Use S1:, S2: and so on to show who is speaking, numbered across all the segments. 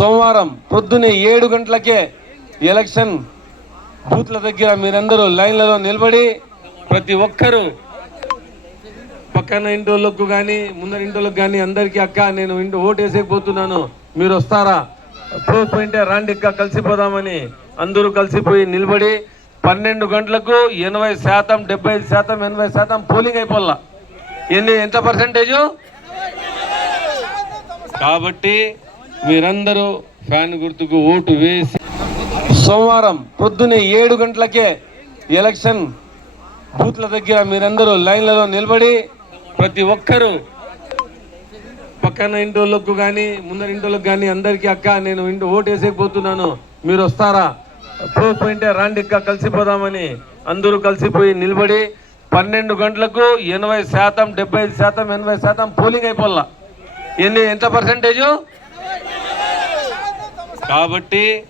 S1: సోమవారం పొద్దున్నే ఏడు గంటలకే ఎలక్షన్ బూత్ల దగ్గర మీరందరూ లైన్లలో నిలబడి ప్రతి ఒక్కరూ పక్కన ఇంటి వాళ్ళకు కానీ ముందర ఇంటి వాళ్ళకి కానీ అందరికీ అక్క నేను ఇంటి ఓటు వేసేకపోతున్నాను మీరు వస్తారా? పోయింటే రాండి అక్క కలిసిపోదామని. అందరూ కలిసిపోయి నిలబడి పన్నెండు గంటలకు ఎనభై శాతం డెబ్బై ఐదు శాతం ఎనభై శాతం పోలింగ్ అయిపోల్లా. ఎన్ని ఎంత పర్సెంటేజు? కాబట్టి మీరందరూ ఫ్యాన్ గుర్తుకు ఓటు వేసి సోమవారం పొద్దున్నే ఏడు గంటలకే ఎలక్షన్ బూత్ల దగ్గర మీరందరూ లైన్లలో నిలబడి ప్రతి ఒక్కరూ పక్కన ఇంటి వాళ్ళకు కానీ ముందర ఇంటి కానీ అందరికీ అక్క నేను ఇంటి ఓటు వేసేకపోతున్నాను మీరు వస్తారా? పోయింటే రాండి అక్క కలిసిపోదామని. అందరూ కలిసిపోయి నిలబడి పన్నెండు గంటలకు ఎనభై శాతం డెబ్బై ఐదు శాతం ఎనభై శాతం పోలింగ్ అయిపోల్లా. ఎన్ని ఎంత పర్సెంటేజు కాబట్టి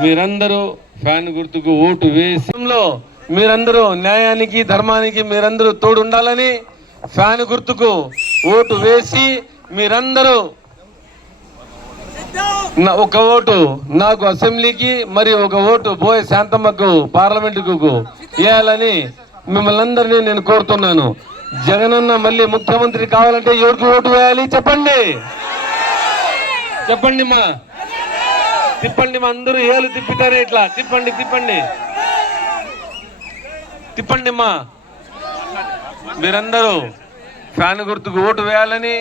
S1: మీరందరూ ఫ్యాన్ గుర్తుకు ఓటు వేసి మీరందరూ న్యాయానికి ధర్మానికి మీరందరూ తోడు ఉండాలని ఫ్యాన్ గుర్తుకు ఓటు వేసి మీరందరూ నా- ఒక ఓటు నాకు అసెంబ్లీకి మరి ఒక ఓటు బోయే శాంతమ్మకు పార్లమెంటుకు వేయాలని మిమ్మల్ని అందరినీ నేను కోరుతున్నాను. జగనన్న మళ్ళీ ముఖ్యమంత్రి కావాలంటే ఎవరికి ఓటు వేయాలి? చెప్పండి. చెప్పండి మా. తిప్పండి మా అందరూ ఏలు తిప్పుతారే ఇట్లా. తిప్పండి తిప్పండి. తిప్పండి మా. మీరందరూ ఫ్యాన్ గుర్తుకు ఓటు వేయాలని